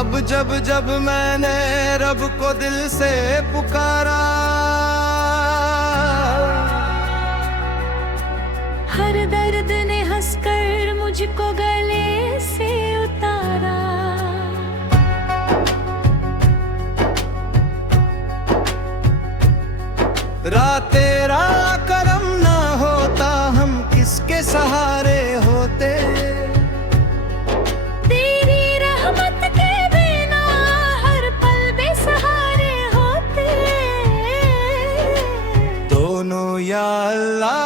अब जब जब मैंने रब को दिल से पुकारा, हर दर्द ने हंसकर मुझको गले से उतारा। तेरा करम ना होता हम किसके सहारे होते। तेरी रहमत के बिना हर पल बेसहारे होते। दोनों या अल्लाह,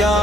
या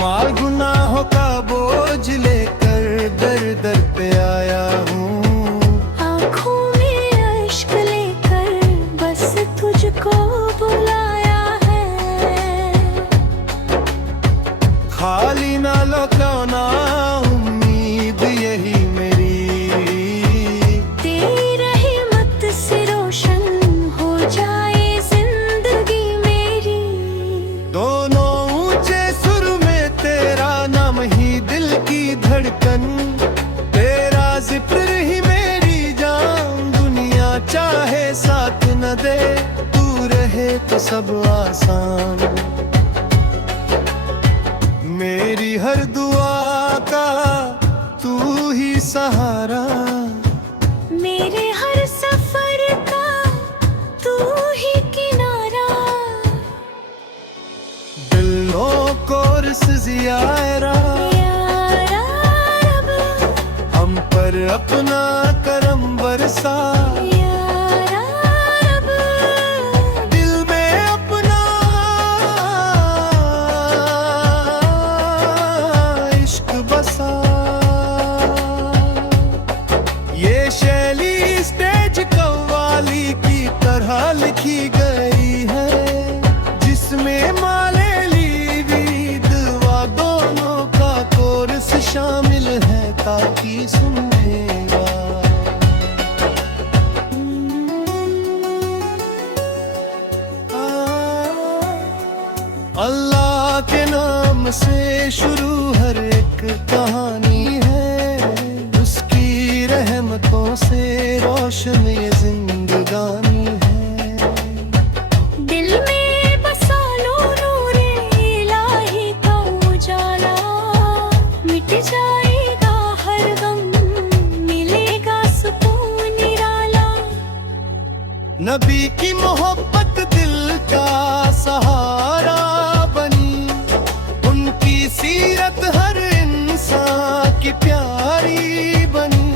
माल गुनाहों का बोझ लेकर दर दर पे आया हूँ। आँखों में अश्क लेकर बस तुझको बुलाया है। खाली ना लौटाना उम्मीद यही मेरी। तेरी रहमत से रोशन हो जाए जिंदगी मेरी। दोनों की धड़कन, तेरा जिक्र ही मेरी जान। दुनिया चाहे साथ न दे, तू रहे तो सब आसान। मेरी हर दुआ का तू ही सहारा, मेरे हर सफर का तू ही किनारा। दिलों को रस ज़ियारा, पर अपना करम बरसा। या रब, दिल में अपना इश्क बसा। ये शैली स्टेज कव्वाली की तरह लिखी गई है, जिसमें माले ली दुआ दोनों का कोरस शामिल है, ताकि सुनेगा। अल्लाह के नाम से शुरू हर एक कहानी है, उसकी रहमतों से रोशन ये जिंदगानी है। दिल में बसा लो नूरे इलाही का उजाला, मिट जाएगा हर गम, मिलेगा सुकून निराला। नबी की मोहब्बत दिल का सहारा बनी, उनकी सीरत हर इंसान की प्यारी बनी।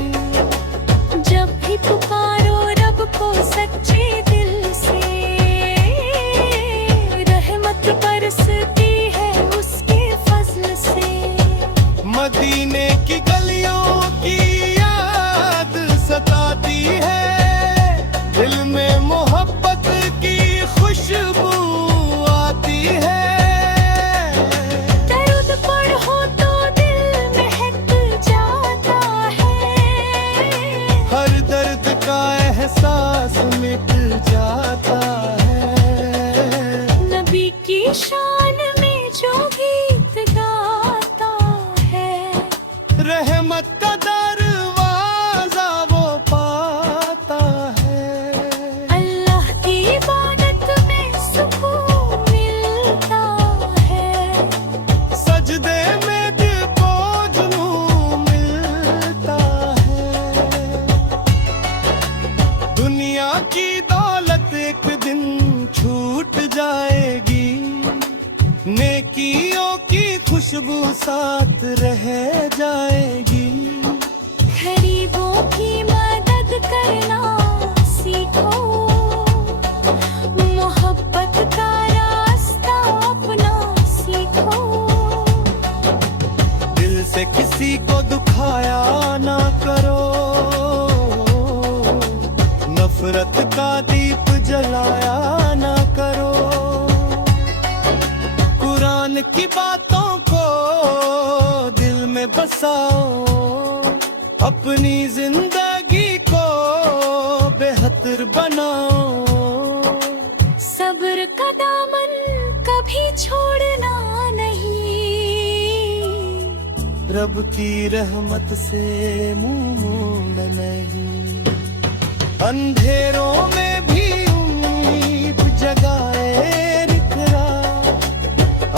जब भी पुकारो रब को सच्चे दिल से, रहमत बरसती है उसके फजल से। मदीने की गलियों की याद सताती है, दिल में मोहब्बत की खुशबू आती है। दर्द पढ़ो तो दिल महक जाता है, हर दर्द का एहसास मिट जाता है। नबी की शान में जो गीत गाता है, रहमत का दरवाजा वो पाता है। अल्लाह की इबादत में सुकून मिलता है, सजदे में दिल को जुनून मिलता है। दुनिया की दौलत एक दिन छूट जाएगी, नेकियों की खुशबू साथ रह जाएगी। गरीबों की मदद करना सीखो, दुखाया ना करो, नफरत का दीप जलाया ना करो। कुरान की बातों को दिल में बसाओ, अपनी जिंदगी को बेहतर बनाओ। सब्र का दामन कभी छोड़ना नहीं, रब की रहमत से मुंह मोड़ नहीं। अंधेरों में भी उम्मीद जगाए रिखरा,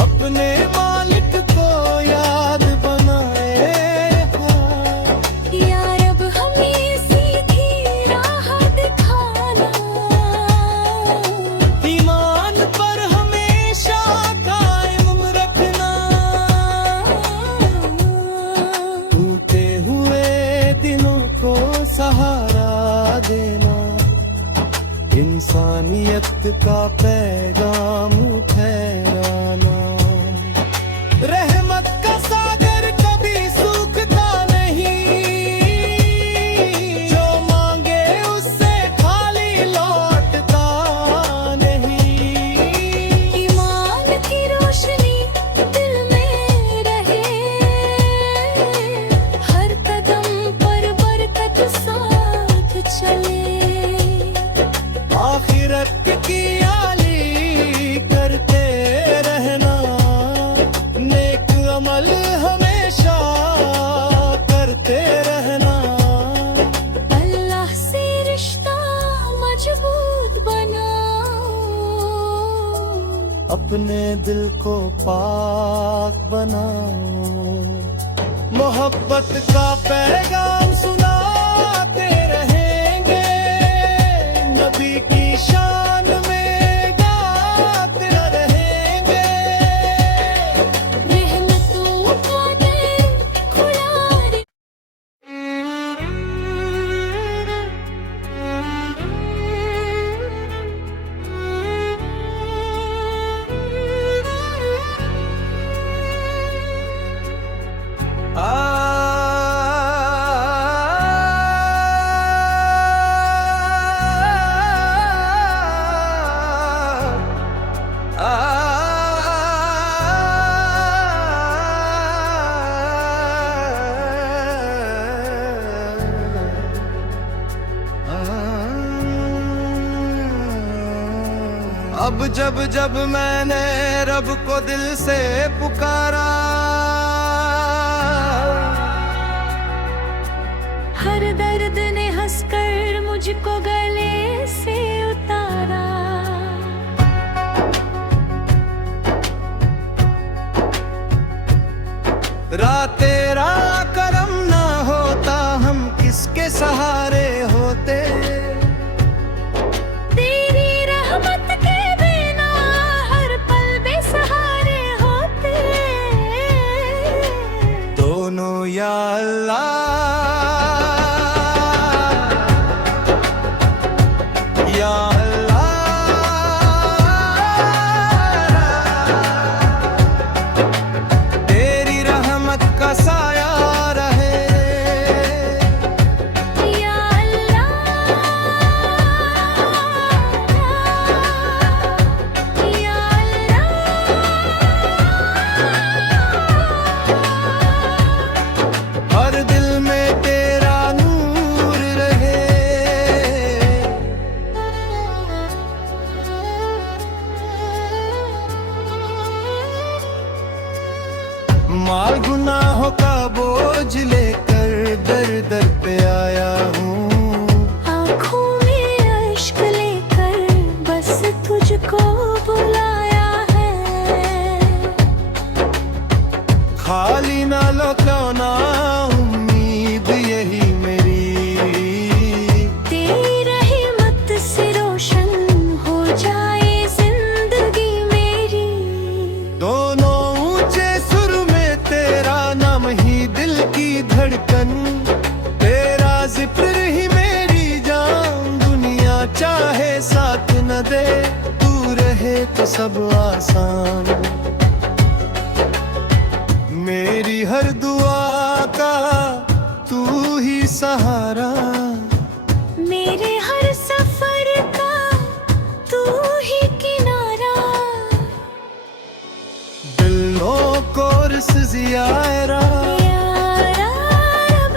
अपने मालिक को याद बनाए। या रब हमें सीधी राह दिखाना, ईमान पर हमेशा कायम रखना। टूटे हुए दिलों को सहारा देना, इंसानियत का पैगाम फैलाना। रहमत का सागर कभी सूखता नहीं, जो मांगे उससे खाली लौटता नहीं। ईमान की रोशनी दिल में रहे, हर कदम पर बरकत साथ चले। आखिरत की आली करते रहना, नेक अमल हमेशा करते रहना। अल्लाह से रिश्ता मजबूत बनाओ, अपने दिल को पाक बनाओ। मोहब्बत का पैगाम सुनाते रहेंगे, नबी की शान में गाते रहेंगे। रहमतों का दर खुला रे। अब जब जब मैंने रब को दिल से पुकारा, हर दर्द ने हंसकर मुझको गले से उतारा। तेरा करम ना होता हम किसके सहारे होते। तेरी रहमत के बिना हर पल बेसहारे होते। दोनों या अल्लाह, या अल्लाह, तेरी रहमत का साया रहे। या अल्लाह, या हर दिल में ही सहारा, मेरे हर सफर का तू ही किनारा। दिलों को रस जियारा, यारा रब,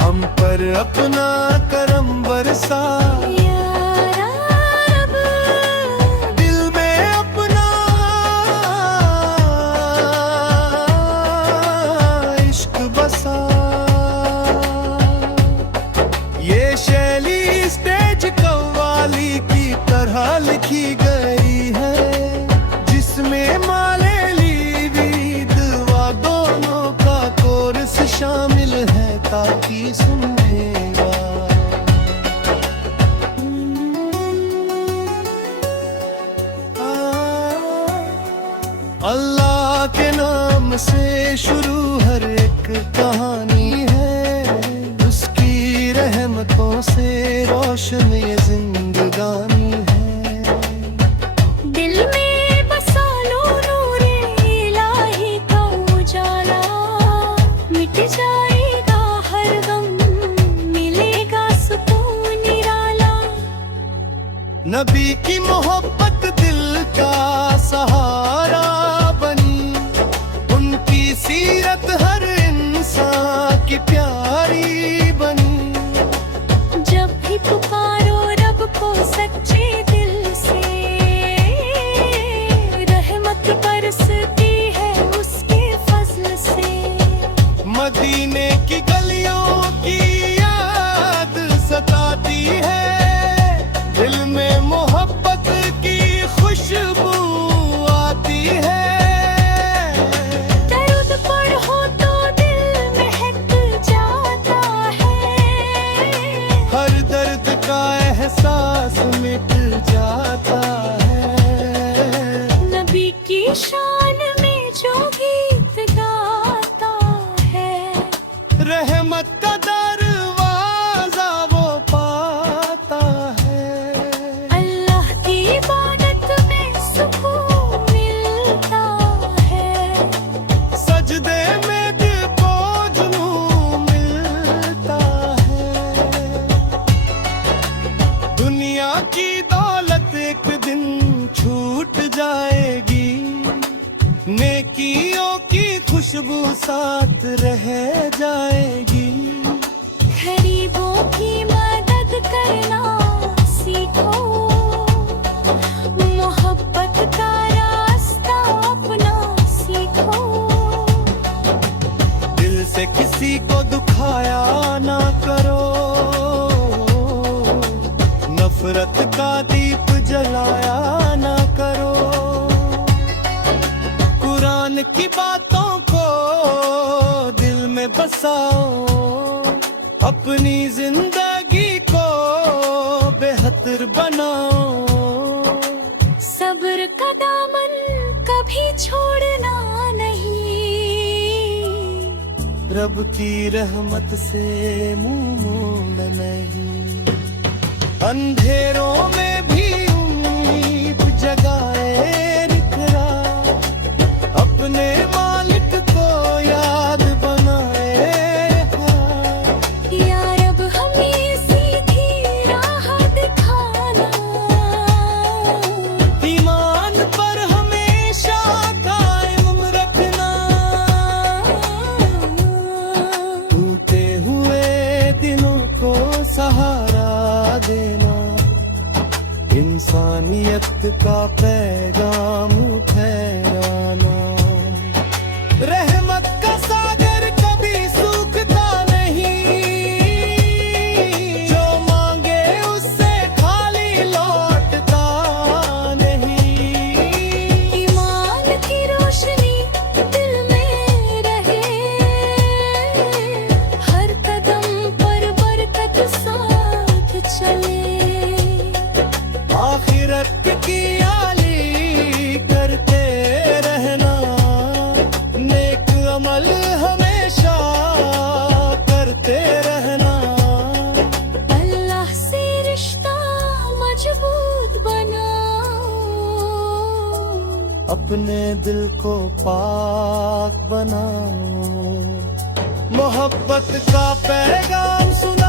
हम पर अपना करम बरसा। यारा रब, दिल में अपना इश्क बसा। ये शैली स्टेज कव्वाली की तरह लिखी गई है, जिसमें माले ली दुआ दोनों का कोरस शामिल है, ताकि सुनेगा। अल्लाह के नाम से शुरू हर एक कहानी है, उसकी रहमतों से रोशन ये जिंदगानी है। दिल में बसा लो नूरे इलाही का उजाला, मिट जाएगा हर गम, मिलेगा सुकून निराला। नबी की मोहब्बत दिल का सहारा बनी, उनकी सीरत हर इंसान की प्यारी बनी। जब भी पुकारो रब को सच्चे दिल से, रहमत बरसती है उसके फजल से। मदीने की गलियों की याद सताती है, दिल में मोहब्बत की खुशबू आती है। दर्द पढ़ो तो दिल महक जाता है, हर दर्द का एहसास मिट जाता है। नबी की शान में जो गीत गाता है, रहमत का दरवाजा वो पाता है। अल्लाह की इबादत में सुकून मिलता है। सजदे में दिल को जुनून मिलता है। दुनिया की दौलत एक दिन छूट जाएगी, नेकियों की खुशबू साथ रह जाएगी। गरीबों की मदद करना सीखो, मोहब्बत का रास्ता अपना सीखो। दिल से किसी को दुखाया ना करो, नफरत का दीप जलाया ना करो। कुरान की बातों को दिल में बसाओ, अपनी जिंदगी को बेहतर बनाओ। सब्र का दामन कभी छोड़ना नहीं, रब की रहमत से मुंह मोड़ नहीं। अंधेरों में भी उम्मीद जगाए निकला, अपने मालिक को याद बनाए। या रब हमें सीधी राह दिखाना, ईमान पर हमेशा कायम रखना। टूटे हुए दिलों को सहारा देना, इंसानियत का पैगाम फैलाना। रहमत का सागर कभी सूखता नहीं, जो मांगे उससे खाली लौटता नहीं। ईमान की रोशनी दिल में रहे, हर कदम पर बरकत साथ चले। आखिरत की आली करते रहना, नेक अमल हमेशा करते रहना। अल्लाह से रिश्ता मजबूत बनाओ, अपने दिल को पाक बनाओ। मोहब्बत मोहब्बत का पैगाम सुना